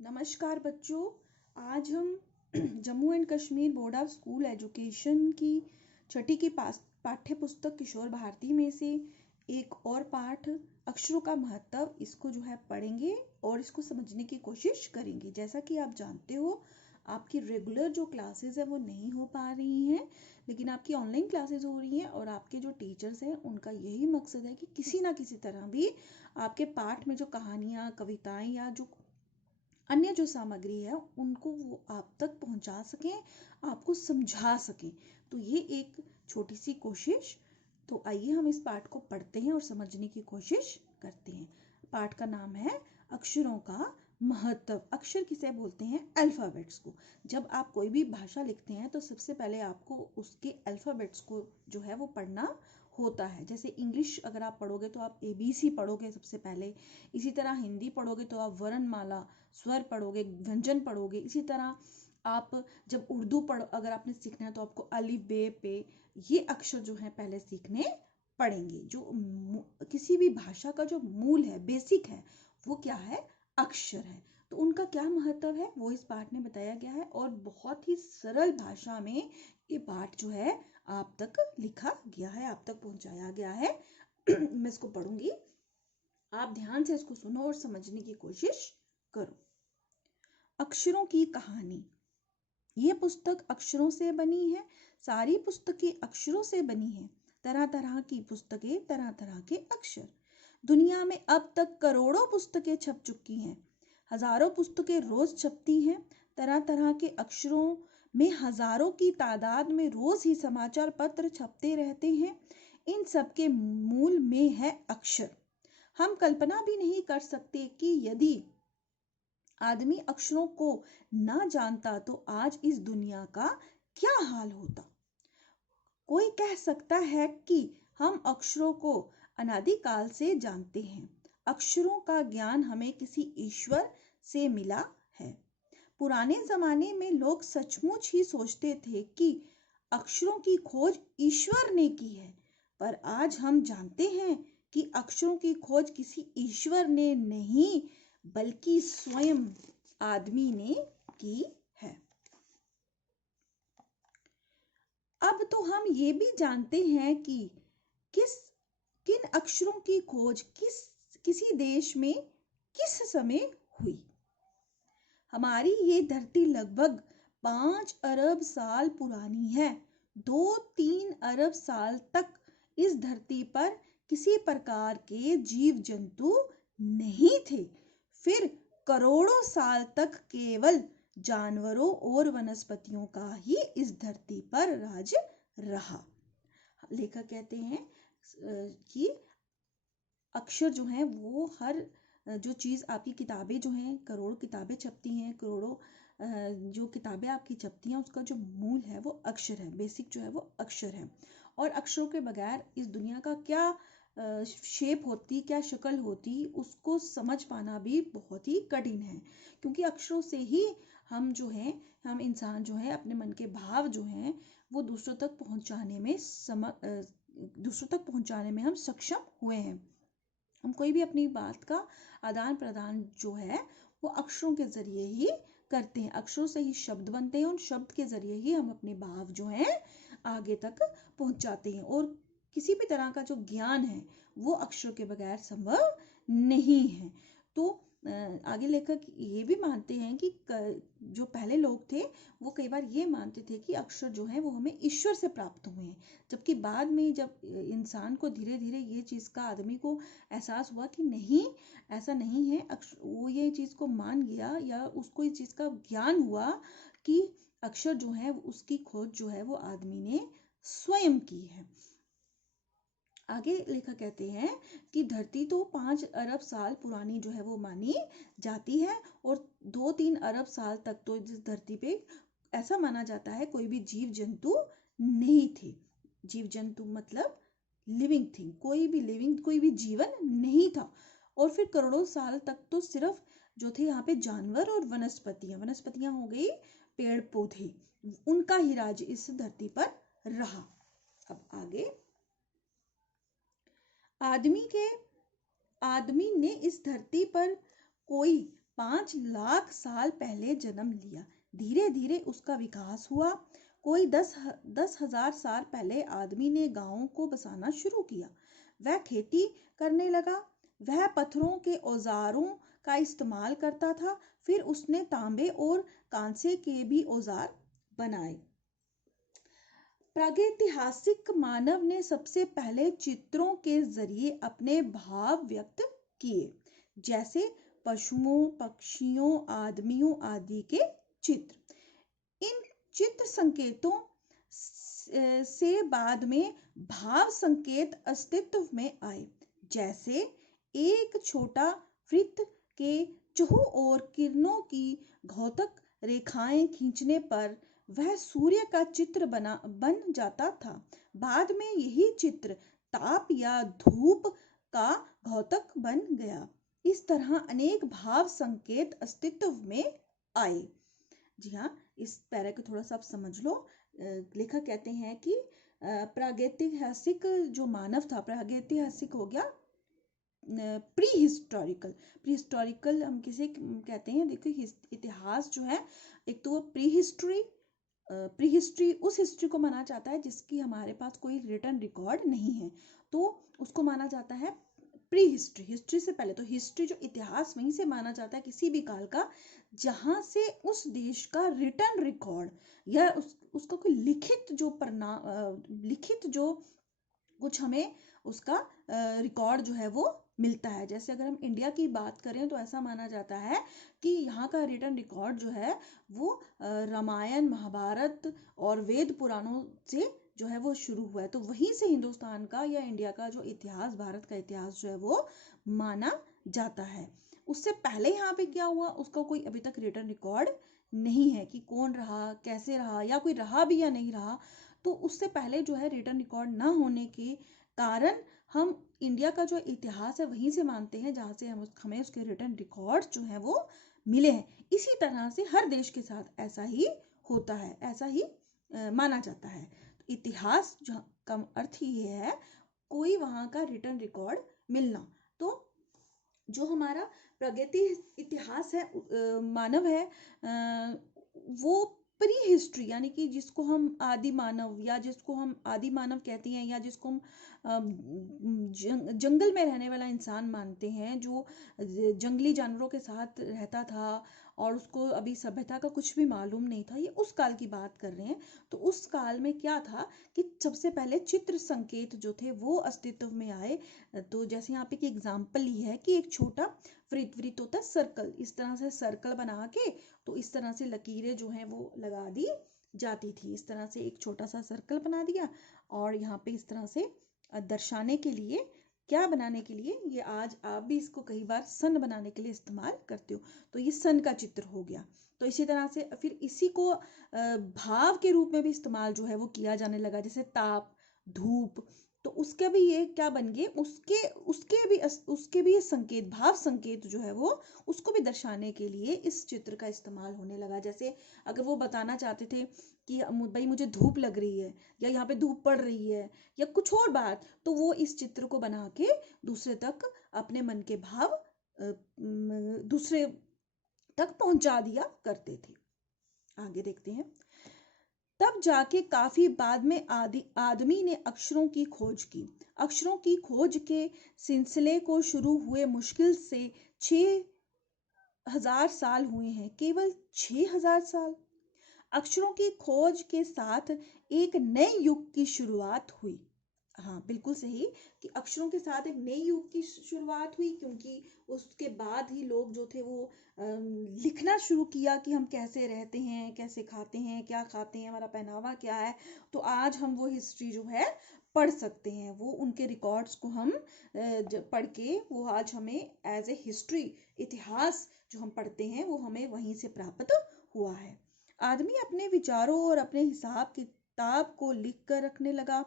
नमस्कार बच्चों। आज हम Jammu and Kashmir board of school education की छठी की पाठ्य पुस्तक किशोर भारती में से एक और पाठ अक्षरों का महत्व इसको जो है पढ़ेंगे और इसको समझने की कोशिश करेंगे। जैसा कि आप जानते हो, आपकी रेगुलर जो क्लासेस है वो नहीं हो पा रही हैं, लेकिन आपकी ऑनलाइन क्लासेस हो रही हैं और आपके जो टीचर्स हैं उनका यही मकसद है कि किसी ना किसी तरह भी आपके पाठ में जो कहानियाँ, कविताएं या जो अन्य जो सामग्री है उनको वो आप तक पहुंचा सकें, आपको समझा सकें। तो ये एक छोटी सी कोशिश। तो आइए हम इस पाठ को पढ़ते हैं और समझने की कोशिश करते हैं। पाठ का नाम है अक्षरों का महत्व। अक्षर किसे बोलते हैं? अल्फ़ाबेट्स को। जब आप कोई भी भाषा लिखते हैं तो सबसे पहले आपको उसके अल्फ़ाबेट्स को जो है वो पढ़ना होता है। जैसे इंग्लिश अगर आप पढ़ोगे तो आप ABC पढ़ोगे सबसे पहले। इसी तरह हिंदी पढ़ोगे तो आप वर्णमाला, स्वर पढ़ोगे, व्यंजन पढ़ोगे। इसी तरह आप जब उर्दू अगर आपने सीखना है तो आपको अलिफ बे पे ये अक्षर जो है पहले सीखने पड़ेंगे। जो किसी भी भाषा का जो मूल है, बेसिक है, वो क्या है? अक्षर है। तो उनका क्या महत्व है वो इस पाठ में बताया गया है और बहुत ही सरल भाषा में ये पाठ जो है आप तक लिखा गया है, आप तक पहुंचाया गया है। मैं इसको पढ़ूंगी, आप ध्यान से इसको सुनो और समझने की कोशिश करो। अक्षरों की कहानी। ये पुस्तक अक्षरों से बनी है। सारी पुस्तकें अक्षरों से बनी है। तरह तरह की पुस्तकें, तरह तरह के अक्षर। दुनिया में अब तक करोड़ों पुस्तकें छप चुकी हैं। हजारों पुस्तकें रोज छपती हैं। तरह तरह के अक्षरों में हजारों की तादाद में रोज ही समाचार पत्र छपते रहते हैं। इन सब के मूल में है अक्षर। हम कल्पना भी नहीं कर सकते कि यदि आदमी अक्षरों को ना जानता तो आज इस दुनिया का क्या हाल होता। कोई कह सकता है कि हम अक्षरों को अनादिकाल से जानते हैं। अक्षरों का ज्ञान हमें किसी ईश्वर से मिला है। पुराने जमाने में लोग सचमुच ही सोचते थे कि अक्षरों की खोज ईश्वर ने की है, पर आज हम जानते हैं कि अक्षरों की खोज किसी ईश्वर ने नहीं बल्कि स्वयं आदमी ने की है। अब तो हम ये भी जानते हैं कि किन अक्षरों की खोज किसी देश में किस समय हुई। हमारी ये धरती लगभग 5 अरब साल पुरानी है। 2-3 अरब साल तक इस धरती पर किसी प्रकार के जीव जंतु नहीं थे। फिर करोड़ों साल तक केवल जानवरों और वनस्पतियों का ही इस धरती पर राज रहा। लेखक कहते हैं कि अक्षर जो हैं वो हर जो चीज़ आपकी किताबें जो हैं, करोड़ों किताबें छपती हैं, करोड़ों जो किताबें आपकी छपती हैं उसका जो मूल है वो अक्षर है, बेसिक जो है वो अक्षर है। और अक्षरों के बगैर इस दुनिया का क्या शेप होती, क्या शक्ल होती, उसको समझ पाना भी बहुत ही कठिन है। क्योंकि अक्षरों से ही हम जो हैं, हम इंसान जो है अपने मन के भाव जो हैं वो दूसरों तक पहुंचाने में हम सक्षम हुए हैं। हम कोई भी अपनी बात का आदान प्रदान जो है वो अक्षरों के जरिए ही करते हैं। अक्षरों से ही शब्द बनते हैं, उन शब्द के जरिए ही हम अपने भाव जो हैं आगे तक पहुंचाते हैं। और किसी भी तरह का जो ज्ञान है वो अक्षरों के बगैर संभव नहीं है। तो आगे लेखक ये भी मानते हैं कि जो पहले लोग थे वो कई बार ये मानते थे कि अक्षर जो है वो हमें ईश्वर से प्राप्त हुए हैं, जबकि बाद में जब इंसान को धीरे धीरे ये चीज़ का, आदमी को एहसास हुआ कि नहीं, ऐसा नहीं है, वो ये चीज़ को मान गया या उसको इस चीज़ का ज्ञान हुआ कि अक्षर जो है उसकी खोज जो है वो आदमी ने स्वयं की है। आगे लेखक कहते हैं कि धरती तो 5 अरब साल पुरानी जो है वो मानी जाती है और 2-3 अरब साल तक तो इस धरती पे ऐसा माना जाता है कोई भी जीव जंतु नहीं थे। जीव जंतु मतलब लिविंग थिंग, कोई भी जीवन नहीं था। और फिर करोड़ों साल तक तो सिर्फ जो थे यहाँ पे जानवर और वनस्पतियां हो गई, पेड़ पौधे, उनका ही राज इस धरती पर रहा। अब आगे, आदमी ने इस धरती पर कोई 5 लाख साल पहले जन्म लिया। धीरे धीरे उसका विकास हुआ। कोई 10,000 साल पहले आदमी ने गांवों को बसाना शुरू किया। वह खेती करने लगा। वह पत्थरों के औजारों का इस्तेमाल करता था। फिर उसने तांबे और कांसे के भी औजार बनाए। प्रागैतिहासिक मानव ने सबसे पहले चित्रों के जरिए अपने भाव व्यक्त किए, जैसे पशुओं, पक्षियों, आदमियों आदि के चित्र। इन चित्र संकेतों से बाद में भाव संकेत अस्तित्व में आए, जैसे एक छोटा वृत्त के चहुं ओर किरणों की घातक रेखाएं खींचने पर वह सूर्य का चित्र बन जाता था। बाद में यही चित्र ताप या धूप का द्योतक बन गया। इस तरह अनेक भाव संकेत अस्तित्व में आए। जी हाँ, इस पैरा को थोड़ा सा आप समझ लो। लेखक कहते हैं कि प्रागैतिहासिक जो मानव था, प्रागैतिहासिक हो गया प्री हिस्टोरिकल हम किसे कहते हैं? देखो, इतिहास जो है, एक तो प्री हिस्ट्री उस हिस्ट्री को माना जाता है जिसकी हमारे पास कोई रिटन रिकॉर्ड नहीं है, तो उसको माना जाता है प्री हिस्ट्री। हिस्ट्री से पहले, तो हिस्ट्री जो इतिहास वहीं से माना जाता है किसी भी काल का जहां से उस देश का रिटन रिकॉर्ड या उसका कोई लिखित जो कुछ हमें उसका रिकॉर्ड जो है वो मिलता है। जैसे अगर हम इंडिया की बात करें तो ऐसा माना जाता है कि यहाँ का रिटन रिकॉर्ड जो है वो रामायण, महाभारत और वेद पुराणों से जो है वो शुरू हुआ है। तो वहीं से हिंदुस्तान का या इंडिया का जो इतिहास, भारत का इतिहास जो है वो माना जाता है। उससे पहले यहाँ पे क्या हुआ उसका कोई अभी तक रिटन रिकॉर्ड नहीं है कि कौन रहा, कैसे रहा, या कोई रहा भी या नहीं रहा। तो उससे पहले जो है रिटन रिकॉर्ड ना होने के कारण हम इंडिया का जो इतिहास है वहीं से मानते हैं जहाँ से हमें उसके रिटन रिकॉर्ड जो है वो मिले हैं। इसी तरह से हर देश के साथ ऐसा ही होता है, ऐसा ही माना जाता है। तो इतिहास का अर्थ ये है कोई वहाँ का रिटन रिकॉर्ड मिलना। तो जो हमारा प्रागैतिक इतिहास है, मानव है, वो प्री हिस्ट्री यानी कि जिसको हम आदि मानव कहते हैं, या जिसको हम जंगल में रहने वाला इंसान मानते हैं, जो जंगली जानवरों के साथ रहता था और उसको अभी सभ्यता का कुछ भी मालूम नहीं था, ये उस काल की बात कर रहे हैं। तो उस काल में क्या था कि सबसे पहले चित्र संकेत जो थे वो अस्तित्व में आए। तो जैसे यहाँ पे एक एग्जाम्पल ही है कि एक छोटा वृत्त होता है, सर्कल, इस तरह से सर्कल बना के तो इस तरह से लकीरें जो हैं वो लगा दी जाती थी। इस तरह से एक छोटा सा सर्कल बना दिया और यहाँ पे इस तरह से दर्शाने के लिए, क्या बनाने के लिए, ये आज आप भी इसको कई बार सन बनाने के लिए इस्तेमाल करते हो, तो ये सन का चित्र हो गया। तो इसी तरह से फिर इसी को भाव के रूप में भी इस्तेमाल जो है वो किया जाने लगा, जैसे ताप, धूप। तो उसके भी ये क्या बन गए, उसके भी संकेत, भाव संकेत जो है वो उसको भी दर्शाने के लिए इस चित्र का इस्तेमाल होने लगा। जैसे अगर वो बताना चाहते थे कि भाई मुझे धूप लग रही है, या यहाँ पे धूप पड़ रही है, या कुछ और बात, तो वो इस चित्र को बना के दूसरे तक अपने मन के भाव दूसरे तक पहुंचा दिया करते थे। आगे देखते हैं। तब जाके काफी बाद में आदमी ने अक्षरों की खोज की। अक्षरों की खोज के सिलसिले को शुरू हुए मुश्किल से 6,000 साल हुए हैं, केवल 6,000 साल। अक्षरों की खोज के साथ एक नए युग की शुरुआत हुई। हाँ, बिल्कुल सही कि अक्षरों के साथ एक नए युग की शुरुआत हुई, क्योंकि उसके बाद ही लोग जो थे वो लिखना शुरू किया कि हम कैसे रहते हैं, कैसे खाते हैं, क्या खाते हैं, हमारा पहनावा क्या है। तो आज हम वो हिस्ट्री जो है पढ़ सकते हैं, वो उनके रिकॉर्ड्स को हम पढ़ के वो आज हमें एज ए हिस्ट्री, इतिहास जो हम पढ़ते हैं वो हमें वहीं से प्राप्त हुआ है। आदमी अपने विचारों और अपने हिसाब किताब को लिख कर रखने लगा।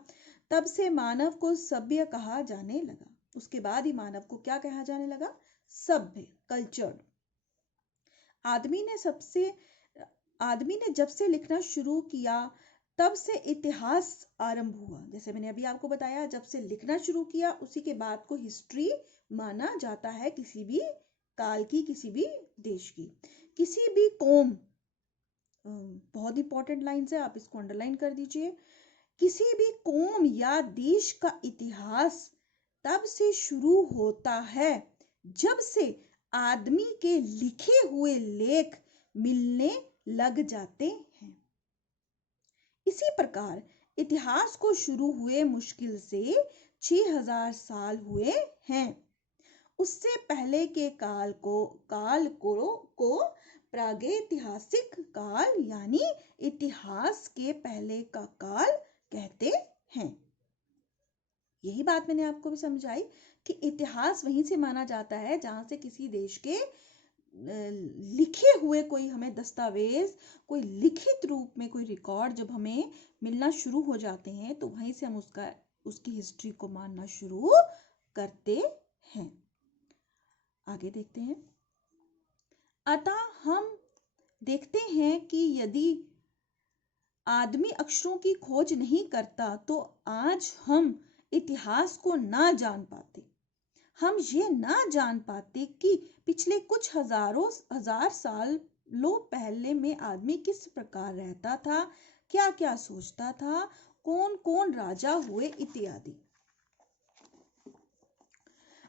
तब से मानव को सभ्य कहा जाने लगा। उसके बाद ही मानव को क्या कहा जाने लगा? सभ्य, कल्चर्ड। आदमी ने जब से लिखना शुरू किया तब से इतिहास आरंभ हुआ। जैसे मैंने अभी आपको बताया, जब से लिखना शुरू किया उसी के बाद को हिस्ट्री माना जाता है किसी भी काल की, किसी भी देश की, किसी भी कौम, बहुत इंपॉर्टेंट लाइन्स है, आप इसको अंडरलाइन कर दीजिए। किसी भी कौम या देश का इतिहास तब से शुरू होता है जब से आदमी के लिखे हुए लेख मिलने लग जाते हैं। इसी प्रकार इतिहास को शुरू हुए मुश्किल से 6000 साल हुए हैं। उससे पहले के काल को प्रागैतिहासिक काल यानी इतिहास के पहले का काल कहते हैं। यही बात मैंने आपको भी समझाई कि इतिहास वहीं से माना जाता है जहां से किसी देश के लिखे हुए कोई हमें दस्तावेज, कोई लिखित रूप में कोई रिकॉर्ड जब हमें मिलना शुरू हो जाते हैं तो वहीं से हम उसकी हिस्ट्री को मानना शुरू करते हैं। आगे देखते हैं। अतः हम देखते हैं कि यदि आदमी अक्षरों की खोज नहीं करता तो आज हम इतिहास को ना जान पाते। हम ये ना जान पाते कि पिछले कुछ हजार सालों पहले में आदमी किस प्रकार रहता था, क्या क्या सोचता था, कौन कौन राजा हुए इत्यादि।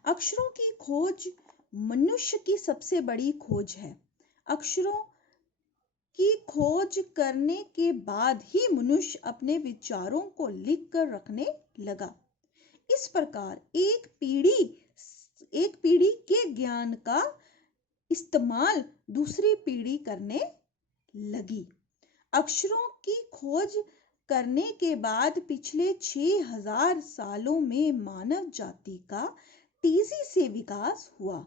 अक्षरों की खोज मनुष्य की सबसे बड़ी खोज है। अक्षरों की खोज करने के बाद ही मनुष्य अपने विचारों को लिख कर रखने लगा। इस प्रकार एक पीढ़ी के ज्ञान का इस्तेमाल दूसरी पीढ़ी करने लगी। अक्षरों की खोज करने के बाद पिछले 6000 सालों में मानव जाति का तेजी से विकास हुआ।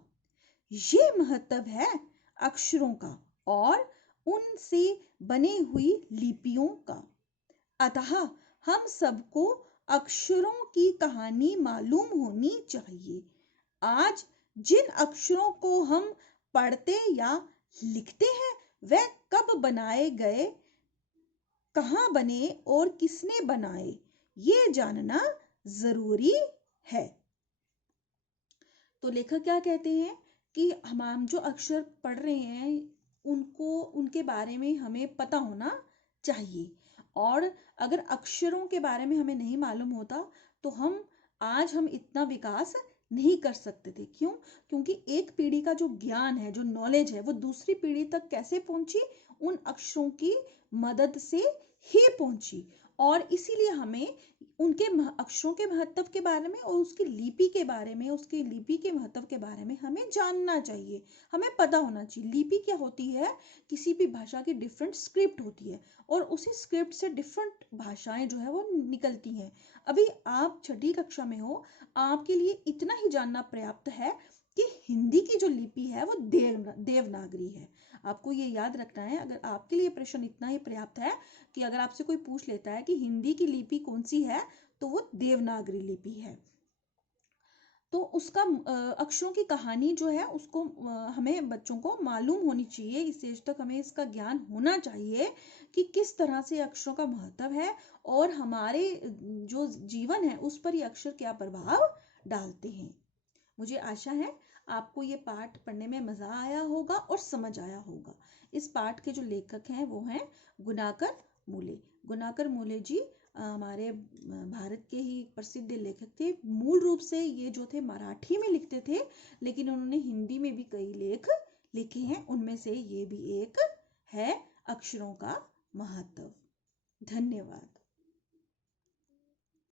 ये महत्व है अक्षरों का और उनसे बनी हुई लिपियों का। अतः हम सबको अक्षरों की कहानी मालूम होनी चाहिए। आज जिन अक्षरों को हम पढ़ते या लिखते हैं वह कब बनाए गए, कहाँ बने और किसने बनाए, ये जानना जरूरी है। तो लेखक क्या कहते हैं कि हम जो अक्षर पढ़ रहे हैं उनके बारे में हमें पता होना चाहिए। और अगर अक्षरों के बारे में हमें नहीं मालूम होता तो आज हम इतना विकास नहीं कर सकते थे। क्यों? क्योंकि एक पीढ़ी का जो ज्ञान है, जो नॉलेज है, वो दूसरी पीढ़ी तक कैसे पहुंची? उन अक्षरों की मदद से ही पहुंची। और इसीलिए हमें उनके अक्षरों के महत्व के बारे में और उसकी लिपि के बारे में, उसकी लिपि के महत्व के बारे में हमें जानना चाहिए, हमें पता होना चाहिए। लिपि क्या होती है? किसी भी भाषा की डिफरेंट स्क्रिप्ट होती है और उसी स्क्रिप्ट से डिफरेंट भाषाएं जो है वो निकलती हैं। अभी आप 6ठी कक्षा में हो, आपके लिए इतना ही जानना पर्याप्त है कि हिंदी की जो लिपि है वो देवनागरी है। आपको ये याद रखना है। अगर आपके लिए प्रश्न इतना ही पर्याप्त है कि अगर आपसे कोई पूछ लेता है कि हिंदी की लिपि कौन सी है तो वो देवनागरी लिपि है। तो उसका अक्षरों की कहानी जो है उसको हमें बच्चों को मालूम होनी चाहिए। इस स्टेज तक हमें इसका ज्ञान होना चाहिए कि किस तरह से अक्षरों का महत्व है और हमारे जो जीवन है उस पर ये अक्षर क्या प्रभाव डालते हैं। मुझे आशा है आपको ये पाठ पढ़ने में मजा आया होगा और समझ आया होगा। इस पाठ के जो लेखक हैं वो हैं गुणाकर मूले। गुणाकर मूले जी हमारे भारत के ही प्रसिद्ध लेखक थे। मूल रूप से ये जो थे मराठी में लिखते थे, लेकिन उन्होंने हिंदी में भी कई लेख लिखे हैं। उनमें से ये भी एक है अक्षरों का महत्व। धन्यवाद।